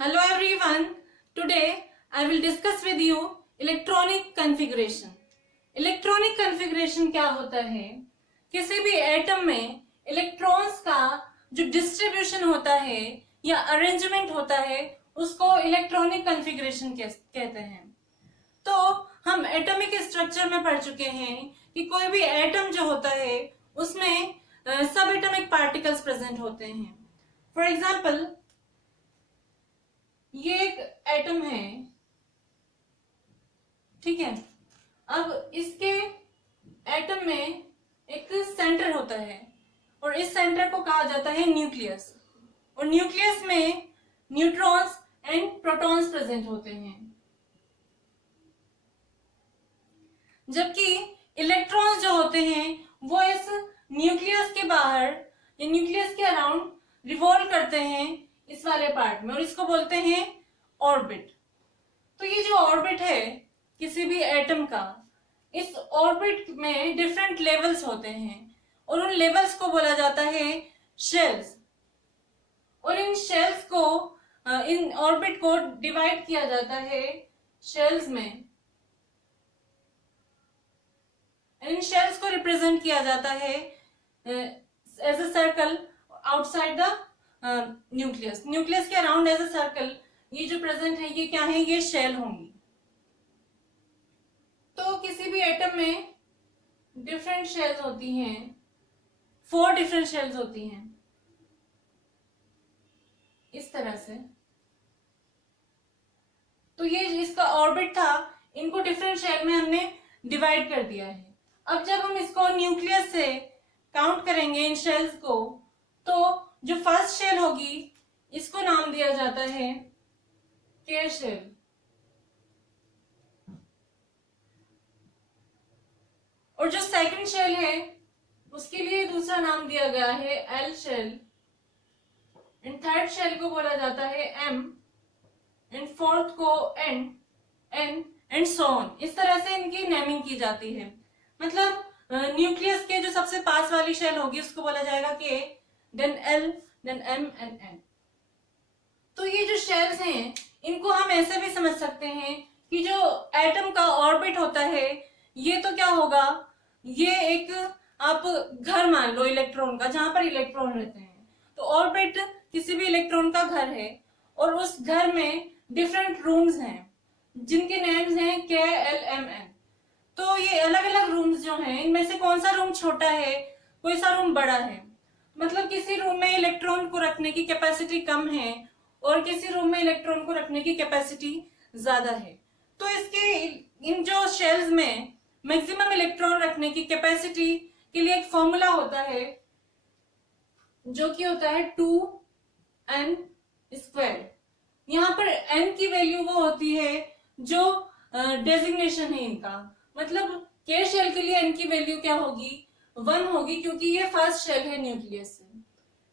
Hello everyone. Today I will discuss with you electronic configuration. Electronic configuration क्या होता है? किसी भी एटम में इलेक्ट्रॉन्स का जो डिस्ट्रीब्यूशन होता है या अरेंजमेंट होता है उसको इलेक्ट्रॉनिक कन्फिग्रेशन कहते हैं। तो हम एटॉमिक स्ट्रक्चर में पढ़ चुके हैं कि कोई भी एटम जो होता है उसमें सब एटॉमिक पार्टिकल्स प्रेजेंट होते हैं। फॉर एग्जाम्पल ये एक एटम है, ठीक है। अब इसके एटम में एक सेंटर होता है और इस सेंटर को कहा जाता है न्यूक्लियस, और न्यूक्लियस में न्यूट्रॉन्स एंड प्रोटॉन्स प्रेजेंट होते हैं, जबकि इलेक्ट्रॉन्स जो होते हैं वो इस न्यूक्लियस के बाहर या न्यूक्लियस के अराउंड रिवॉल्व करते हैं इस वाले पार्ट में, और इसको बोलते हैं ऑर्बिट। तो ये जो ऑर्बिट है किसी भी एटम का, इस ऑर्बिट में डिफरेंट लेवल्स होते हैं और उन लेवल्स को बोला जाता है शेल्स, और इन शेल्स को इन ऑर्बिट को डिवाइड किया जाता है शेल्स में। इन शेल्स को रिप्रेजेंट किया जाता है as a circle outside the nucleus. Nucleus के अराउंड एज अ सर्कल ये जो प्रेजेंट है ये क्या है? ये शेल होंगी। तो किसी भी एटम में डिफरेंट शेल्स होती हैं, 4 डिफरेंट शेल्स होती हैं इस तरह से। तो ये इसका ऑर्बिट था, इनको डिफरेंट शेल में हमने डिवाइड कर दिया है। अब जब हम इसको न्यूक्लियस से काउंट करेंगे इन शेल्स को, तो जो फर्स्ट शेल होगी इसको नाम दिया जाता है के शेल, और जो सेकंड शेल है उसके लिए दूसरा नाम दिया गया है L shell, and third shell को बोला जाता है एम, एंड फोर्थ को एन एंड सो ऑन। इस तरह से इनकी नेमिंग की जाती है। मतलब न्यूक्लियस के जो सबसे पास वाली शेल होगी उसको बोला जाएगा K, then L, then M and N. तो ये जो शेल्स हैं इनको हम ऐसे भी समझ सकते हैं कि जो एटम का ऑर्बिट होता है ये तो क्या होगा, ये एक आप घर मान लो इलेक्ट्रॉन का, जहां पर इलेक्ट्रॉन रहते हैं। तो ऑर्बिट किसी भी इलेक्ट्रॉन का घर है, और उस घर में डिफरेंट रूम्स हैं जिनके नेम्स हैं के, एल, एम, एन। तो ये अलग अलग रूम्स जो हैं इनमें से कौन सा रूम छोटा है, कोई सा रूम बड़ा है। मतलब किसी रूम में इलेक्ट्रॉन को रखने की कैपेसिटी कम है और किसी रूम में इलेक्ट्रॉन को रखने की कैपेसिटी ज्यादा है। तो इसके इन जो शेल्स में मैक्सिमम इलेक्ट्रॉन रखने की कैपेसिटी के लिए एक फॉर्मूला होता है जो कि होता है 2n²। यहाँ पर n की वैल्यू वो होती है जो डेजिग्नेशन है इनका। मतलब के शेल के लिए n की वैल्यू क्या होगी? 1 होगी, क्योंकि ये फर्स्ट शेल है न्यूक्लियस से।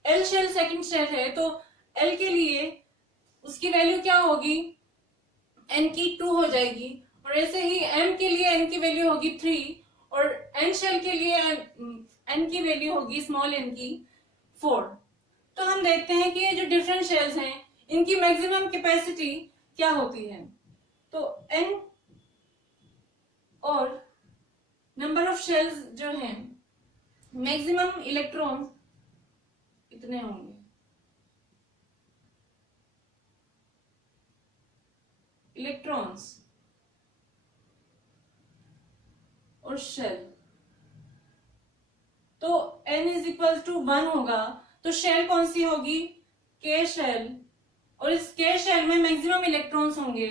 एल शेल सेकंड शेल है, तो एल के लिए उसकी वैल्यू क्या होगी? n की 2 हो जाएगी, और ऐसे ही m के लिए n की वैल्यू होगी 3, और n शेल के लिए n की वैल्यू होगी स्मॉल n की 4। तो हम देखते हैं कि ये जो डिफरेंट शेल्स हैं इनकी मैक्सिमम कैपेसिटी क्या होती है। तो n और नंबर ऑफ शेल्स जो हैं, मैक्सिमम इलेक्ट्रॉन कितने होंगे? इलेक्ट्रॉन्स और शेल, तो n इज इक्वल टू 1 होगा। तो शेल कौन सी होगी? के शेल, और इस के शेल में मैक्सिमम इलेक्ट्रॉन्स होंगे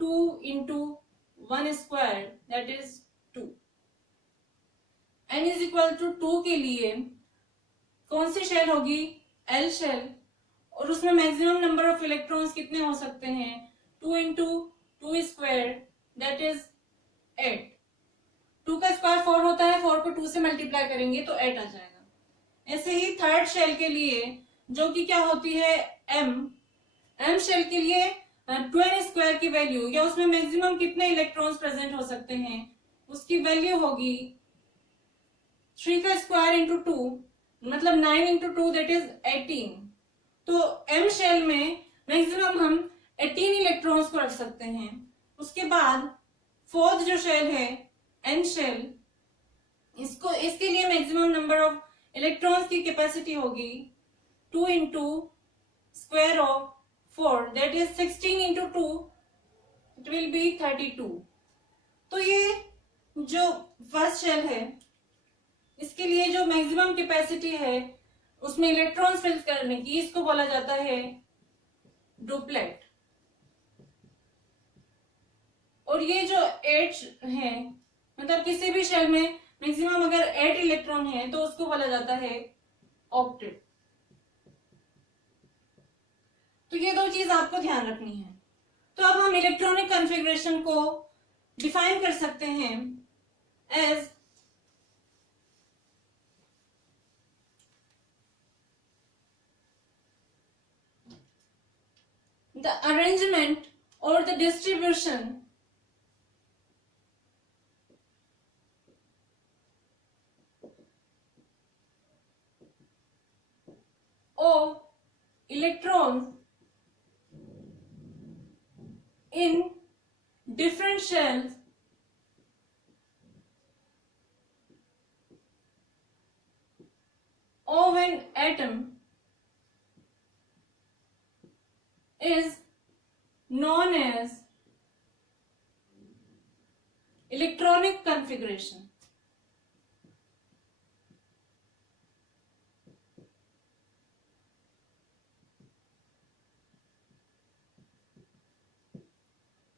2 into 1² that is 2। n is equal to 2 के लिए कौन सी शेल होगी? एल शेल, और उसमें मैक्सिमम नंबर ऑफ इलेक्ट्रॉन्स कितने हो सकते हैं? 2 इंटू 2² दैट इज 8। 2 का स्क्वायर 4 होता है, 4 को 2 से मल्टीप्लाई करेंगे तो 8 आ जाएगा। ऐसे ही थर्ड शेल के लिए जो कि क्या होती है? एम शेल के लिए 2n² की वैल्यू, या उसमें मैक्सिमम कितने इलेक्ट्रॉन्स प्रेजेंट हो सकते हैं, उसकी वैल्यू होगी 3 का स्क्वायर इंटू 2, मतलब 9 इंटू 2 दैट इज 18। तो एम शेल में मैक्सिमम हम 18 इलेक्ट्रॉन्स को रख सकते हैं। उसके बाद फोर्थ जो शेल है एन शेल, इसके लिए मैक्सिमम नंबर ऑफ इलेक्ट्रॉन्स की कैपेसिटी होगी 2 into square of 4, that is 16 into 2, it will be 32। तो ये जो फर्स्ट शेल है इसके लिए जो मैक्सिमम कैपेसिटी है उसमें इलेक्ट्रॉन्स फिल करने की, इसको बोला जाता है डुप्लेट। और ये जो 8 है, मतलब किसी भी शेल में मैक्सिमम अगर 8 इलेक्ट्रॉन है तो उसको बोला जाता है ऑक्टेट। तो ये दो चीज आपको ध्यान रखनी है। तो अब हम इलेक्ट्रॉनिक कॉन्फ़िगरेशन को डिफाइन कर सकते हैं as the arrangement or the distribution of electrons in different shells of an atom is known as electronic configuration.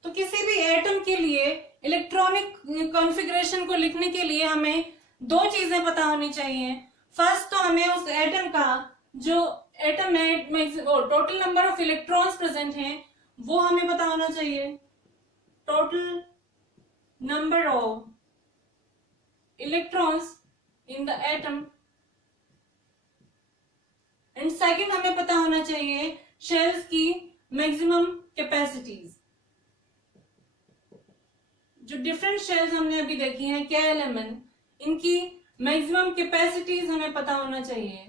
तो किसी भी एटम के लिए इलेक्ट्रॉनिक कॉन्फ़िगरेशन को लिखने के लिए हमें दो चीजें पता होनी चाहिए। फर्स्ट तो हमें उस एटम का जो एटम में total number of electrons present हैं वो हमें पता होना चाहिए, total number of electrons in the atom. And second हमें पता होना चाहिए शेल्स की मैक्सिमम कैपेसिटीज। जो डिफरेंट शेल्स हमने अभी देखी हैं KLMN, इनकी मैक्सिमम कैपेसिटीज हमें पता होना चाहिए।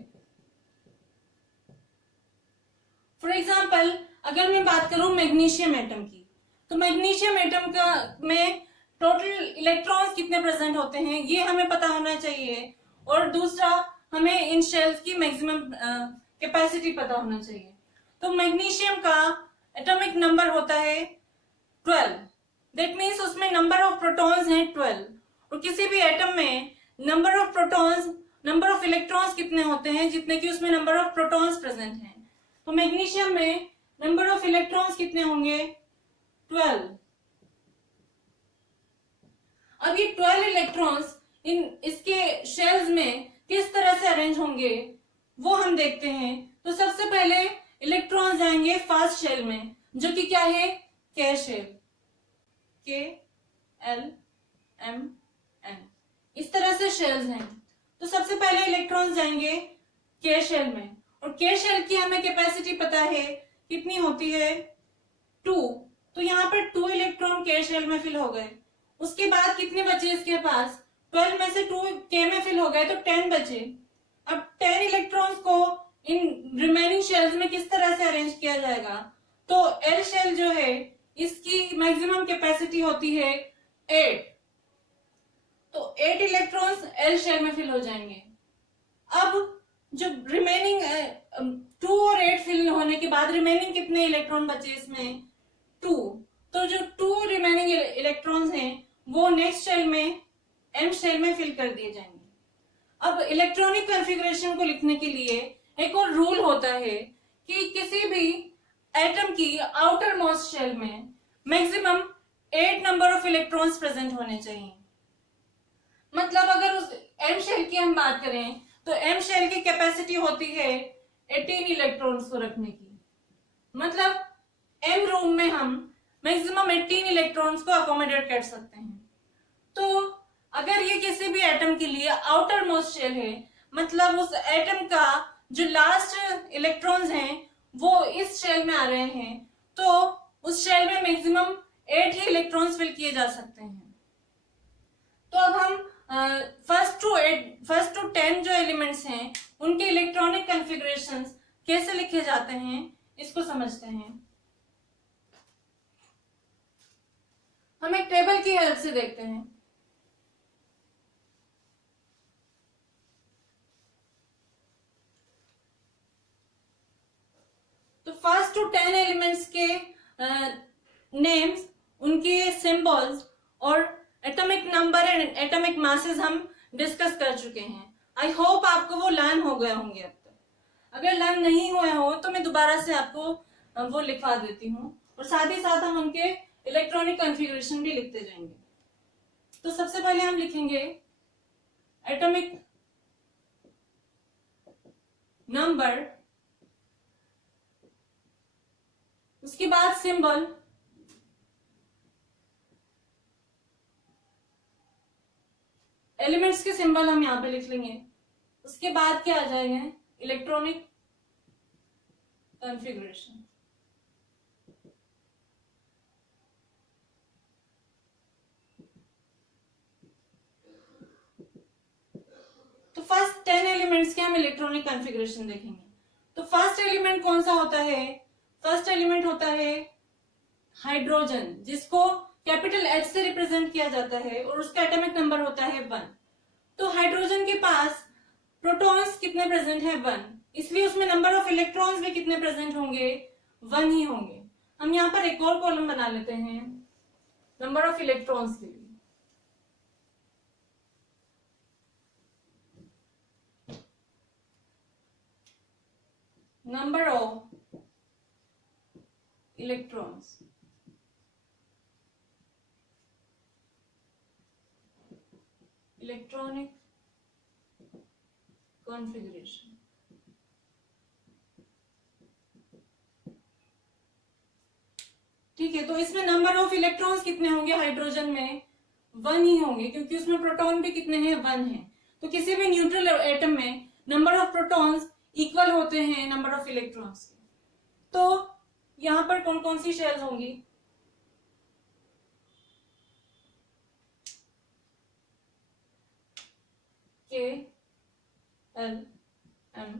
फॉर एग्जाम्पल अगर मैं बात करूं मैग्नीशियम एटम की, तो मैग्नीशियम एटम का में टोटल इलेक्ट्रॉन्स कितने प्रेजेंट होते हैं ये हमें पता होना चाहिए। और दूसरा हमें इन शेल्स की मैक्सिमम कैपेसिटी पता होना चाहिए। तो मैग्नीशियम का एटॉमिक नंबर होता है 12, दैट मीन्स उसमें नंबर ऑफ प्रोटॉन्स हैं 12। और किसी भी एटम में number of protons, number of electrons कितने होते हैं जितने कि उसमें नंबर ऑफ प्रोटॉन्स प्रेजेंट हैं। तो मैग्नीशियम में नंबर ऑफ इलेक्ट्रॉन्स कितने होंगे 12। अब ये 12 इलेक्ट्रॉन्स इसके शेल्स में किस तरह से अरेंज होंगे वो हम देखते हैं। तो सबसे पहले इलेक्ट्रॉन्स जाएंगे फर्स्ट शेल में, जो कि क्या है K शेल, KLMN, इस तरह से शेल्स हैं। तो सबसे पहले इलेक्ट्रॉन्स जाएंगे K शेल में, और K शेल की हमें कैपेसिटी पता है कितनी होती है 2। तो यहाँ पर 2 इलेक्ट्रॉन K शेल में फिल हो गए। उसके बाद कितने बचे इसके पास, 12 में से 2 K में फिल हो गए तो 10 बचे। अब 10 इलेक्ट्रॉन्स को इन रिमेनिंग शेल्स में किस तरह से अरेंज किया जाएगा। तो L शेल जो है इसकी मैक्सिमम कैपेसिटी होती है 8। तो 8 इलेक्ट्रॉन्स L शेल में फिल हो जाएंगे। अब जो रिमेनिंग 2 और 8 फिल होने के बाद रिमेनिंग कितने इलेक्ट्रॉन बचे इसमें 2। तो जो 2 रिमेनिंग इलेक्ट्रॉन्स हैं वो नेक्स्ट शेल में M शेल में फिल कर दिए जाएंगे। अब इलेक्ट्रॉनिक कॉन्फ़िगरेशन को लिखने के लिए एक और रूल होता है कि किसी भी एटम की आउटर मोस्ट शेल में maximum 8 number of electrons present होने चाहिए। मतलब अगर उस M शेल की हम बात करें तो M शेल की कैपेसिटी होती है 18 इलेक्ट्रॉन्स को रखने की। मतलब M रूम में हम मैक्सिमम 18 इलेक्ट्रॉन्स को अकोमोडेट कर सकते हैं। तो अगर ये किसी भी एटम के लिए आउटर मोस्ट शेल है, मतलब उस एटम का जो लास्ट इलेक्ट्रॉन्स हैं वो इस शेल में आ रहे हैं, तो उस शेल में मैक्सिमम 8 ही इलेक्ट्रॉन्स फिल किए जा सकते हैं। तो अब हम फर्स्ट टू 10 जो एलिमेंट्स हैं उनके इलेक्ट्रॉनिक कॉन्फ़िगरेशंस कैसे लिखे जाते हैं इसको समझते हैं। हम एक टेबल की हेल्प से देखते हैं। तो फर्स्ट टू 10 एलिमेंट्स के नेम्स, उनके सिंबल्स और atomic number and atomic masses हम डिस्कस कर चुके हैं। आई होप आपको वो लर्न हो गए होंगे अब तक। अगर लर्न नहीं हुए हो तो मैं दोबारा से आपको वो लिखवा देती हूँ, और साथ ही साथ हम उनके इलेक्ट्रॉनिक कॉन्फ़िगरेशन भी लिखते जाएंगे। तो सबसे पहले हम लिखेंगे एटॉमिक नंबर, उसके बाद सिंबल, एलिमेंट्स के सिंबल हम यहां पे लिख लेंगे। उसके बाद क्या आ जाएगा, इलेक्ट्रॉनिक कॉन्फ़िगरेशन। तो फर्स्ट 10 एलिमेंट्स के हम इलेक्ट्रॉनिक कॉन्फ़िगरेशन देखेंगे। तो फर्स्ट एलिमेंट कौन सा होता है, फर्स्ट एलिमेंट होता है हाइड्रोजन, जिसको कैपिटल H से रिप्रेजेंट किया जाता है और उसका एटॉमिक नंबर होता है 1। तो हाइड्रोजन के पास प्रोटॉन्स कितने प्रेजेंट है, 1, इसलिए उसमें नंबर ऑफ इलेक्ट्रॉन्स भी कितने प्रेजेंट होंगे, 1 ही होंगे। हम यहाँ पर एक और कॉलम बना लेते हैं नंबर ऑफ इलेक्ट्रॉन्स के लिए। Number of electrons, electronic configuration. ठीक है, तो इसमें नंबर ऑफ इलेक्ट्रॉन्स कितने होंगे, हाइड्रोजन में 1 ही होंगे, क्योंकि उसमें प्रोटॉन भी कितने हैं, 1 है। तो किसी भी न्यूट्रल एटम में नंबर ऑफ प्रोटॉन्स इक्वल होते हैं नंबर ऑफ इलेक्ट्रॉन्स के। तो यहां पर कौन कौन सी शेल्स होंगी, के, एल, एम,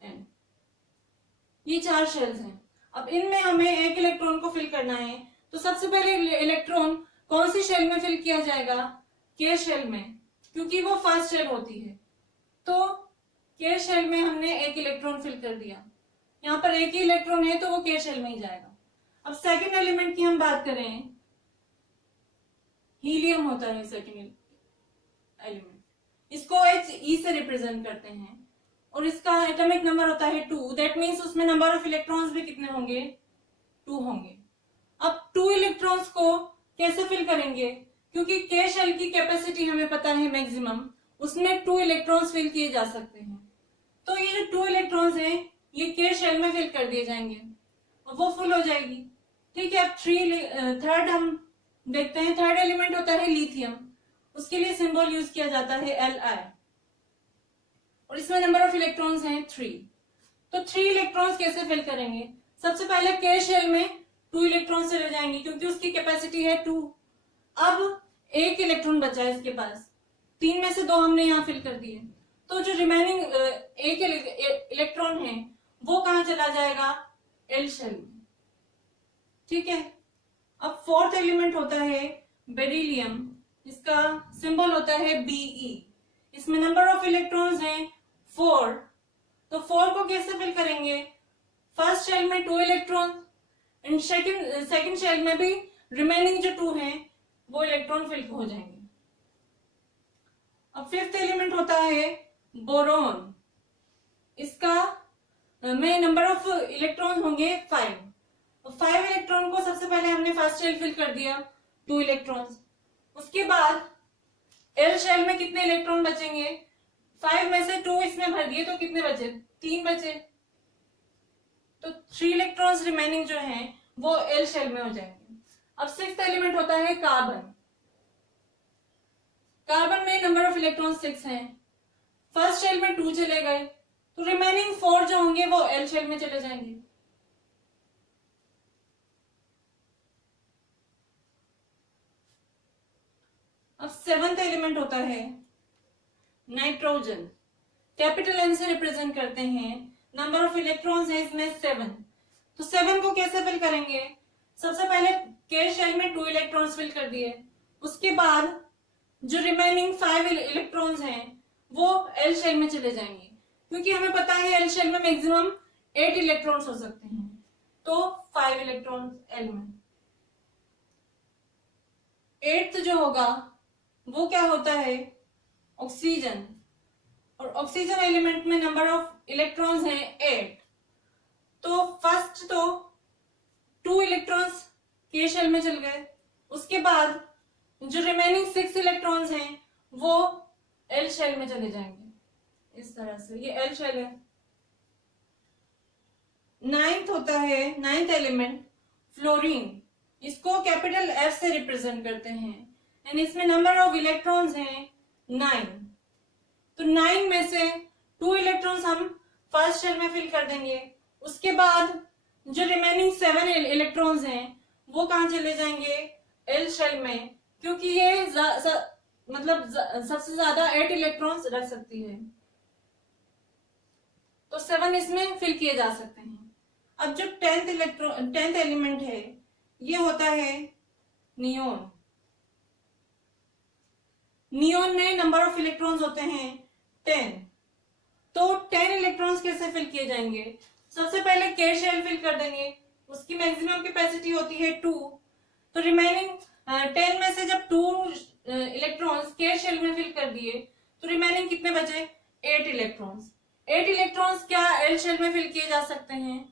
एन, ये 4 शेल्स हैं। अब इनमें हमें एक इलेक्ट्रॉन को फिल करना है। तो सबसे पहले इलेक्ट्रॉन कौन सी शेल में फिल किया जाएगा, के शेल में, क्योंकि वो फर्स्ट शेल होती है। तो के शेल में हमने एक इलेक्ट्रॉन फिल कर दिया। यहाँ पर एक ही इलेक्ट्रॉन है तो वो के शेल में ही जाएगा। अब सेकेंड एलिमेंट की हम बात करें, हीलियम होता है सेकेंड एलिमेंट, इसको He से रिप्रेजेंट करते हैं और इसका एटॉमिक नंबर होता है 2। दैट मीन्स उसमें नंबर ऑफ इलेक्ट्रॉन्स भी कितने होंगे, 2 होंगे। अब 2 इलेक्ट्रॉन्स को कैसे फिल करेंगे, क्योंकि के शेल की कैपेसिटी हमें पता है मैक्सिमम, उसमें 2 इलेक्ट्रॉन्स फिल किए जा सकते हैं। तो ये जो 2 इलेक्ट्रॉन्स हैं ये के शेल में फिल कर दिए जाएंगे और वो फुल हो जाएगी। ठीक है, अब थर्ड हम देखते हैं। थर्ड एलिमेंट होता है लिथियम, उसके लिए सिंबल यूज किया जाता है Li, और इसमें नंबर ऑफ इलेक्ट्रॉन्स हैं 3। तो 3 इलेक्ट्रॉन्स कैसे फिल करेंगे, सबसे पहले के शेल में 2 इलेक्ट्रॉन चले जाएंगे क्योंकि उसकी कैपेसिटी है 2। अब एक इलेक्ट्रॉन बचा है इसके पास, 3 में से 2 हमने यहाँ फिल कर दिए। तो जो रिमेनिंग एक इलेक्ट्रॉन है वो कहां चला जाएगा, एल शेल में। ठीक है, अब फोर्थ एलिमेंट होता है बेरिलियम, इसका सिंबल होता है Be। इसमें नंबर ऑफ इलेक्ट्रॉन्स हैं 4। तो 4 को कैसे फिल करेंगे, फर्स्ट शेल में 2 इलेक्ट्रॉन एंड सेकंड शेल में भी रिमेनिंग जो 2 हैं वो इलेक्ट्रॉन फिल हो जाएंगे। अब फिफ्थ एलिमेंट होता है बोरोन, इसका में नंबर ऑफ इलेक्ट्रॉन होंगे 5। 5 इलेक्ट्रॉन को सबसे पहले हमने फर्स्ट शेल फिल कर दिया 2 इलेक्ट्रॉन्स। उसके बाद एल शेल में कितने इलेक्ट्रॉन बचेंगे, 5 में से 2 इसमें भर दिए तो कितने बचे, 3 बचे। तो 3 इलेक्ट्रॉन्स रिमेनिंग जो हैं वो एल शेल में हो जाएंगे। अब सिक्स्थ एलिमेंट होता है कार्बन। कार्बन में नंबर ऑफ इलेक्ट्रॉन 6 हैं, फर्स्ट शेल में 2 चले गए तो रिमेनिंग 4 जो होंगे वो एल शेल में चले जाएंगे। अब सेवंथ एलिमेंट होता है नाइट्रोजन, कैपिटल N से रिप्रेजेंट करते हैं नंबर ऑफ इलेक्ट्रॉन्स है इसमें 7। तो 7 को कैसे फिल करेंगे? सबसे पहले के शेल में 2 इलेक्ट्रॉन्स फिल कर दिए, उसके बाद जो रिमेनिंग 5 इलेक्ट्रॉन्स हैं वो एल शेल में चले जाएंगे, क्योंकि हमें पता है एल शेल में मैक्सिमम 8 इलेक्ट्रॉन्स हो सकते हैं, तो 5 इलेक्ट्रॉन्स एल में। 8th जो होगा वो क्या होता है? ऑक्सीजन, और ऑक्सीजन एलिमेंट में नंबर ऑफ इलेक्ट्रॉन्स हैं 8। तो फर्स्ट तो 2 इलेक्ट्रॉन्स के शेल में चल गए, उसके बाद जो रिमेनिंग 6 इलेक्ट्रॉन्स हैं वो एल शेल में चले जाएंगे। इस तरह से ये एल शेल है। 9th होता है, 9th एलिमेंट फ्लोरीन, इसको कैपिटल एफ से रिप्रेजेंट करते हैं, एंड इसमें नंबर ऑफ इलेक्ट्रॉन्स हैं 9। तो 9 में से 2 इलेक्ट्रॉन्स हम फर्स्ट शेल में फिल कर देंगे, उसके बाद जो रिमेनिंग 7 इलेक्ट्रॉन्स हैं वो कहां चले जाएंगे? एल शेल में, क्योंकि ये मतलब सबसे ज्यादा 8 इलेक्ट्रॉन्स रख सकती है, तो 7 इसमें फिल किए जा सकते हैं। अब जो 10th एलिमेंट है ये होता है नियोन। नियोन में नंबर ऑफ इलेक्ट्रॉन्स होते हैं 10। तो 10 इलेक्ट्रॉन्स कैसे फिल किए जाएंगे? सबसे पहले के शेल फिल कर देंगे, उसकी मैक्सिमम कैपेसिटी होती है 2। तो रिमेनिंग 10 में से जब 2 इलेक्ट्रॉन्स के शेल में फिल कर दिए तो रिमेनिंग कितने बचे? 8 इलेक्ट्रॉन्स। 8 इलेक्ट्रॉन्स क्या एल शेल में फिल किए जा सकते हैं?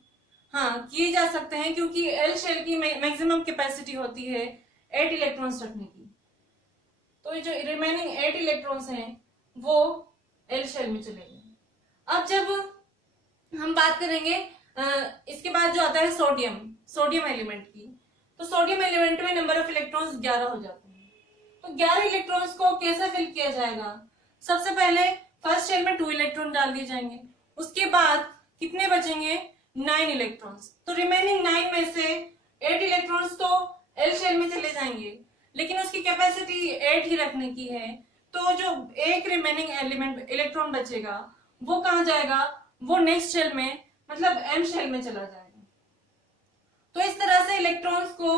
हाँ, किए जा सकते हैं, क्योंकि एल शेल की मैक्सिमम कैपेसिटी होती है 8 इलेक्ट्रॉन्स रखने की। तो ये जो रिमेनिंग 8 इलेक्ट्रॉन्स हैं वो एल शेल में चलेंगे। अब जब हम बात करेंगे इसके बाद जो आता है सोडियम एलिमेंट की, तो सोडियम एलिमेंट में नंबर ऑफ इलेक्ट्रॉन्स 11 हो जाते हैं। तो 11 इलेक्ट्रॉन्स को कैसे फिल किया जाएगा? सबसे पहले फर्स्ट शेल में 2 इलेक्ट्रॉन डाल दिए जाएंगे, उसके बाद कितने बचेंगे? 9 इलेक्ट्रॉन्स। तो रिमेनिंग 9 में से 8 इलेक्ट्रॉन्स तो एल शेल में चले जाएंगे, लेकिन उसकी कैपेसिटी 8 ही रखने की है, तो जो एक रिमेनिंग एलिमेंट इलेक्ट्रॉन बचेगा वो कहां जाएगा? वो नेक्स्ट शेल में, मतलब एम शेल में चला जाएगा। तो इस तरह से इलेक्ट्रॉन्स को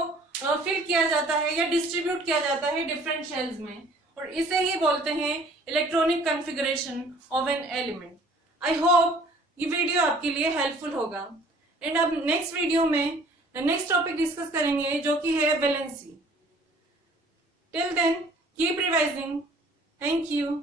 फिल किया जाता है या डिस्ट्रीब्यूट किया जाता है डिफरेंट शेल्स में, और इसे ही बोलते हैं electronic configuration of an element. I hope ये वीडियो आपके लिए हेल्पफुल होगा, एंड अब नेक्स्ट वीडियो में नेक्स्ट टॉपिक डिस्कस करेंगे जो कि है valency. Till then keep revising. Thank you.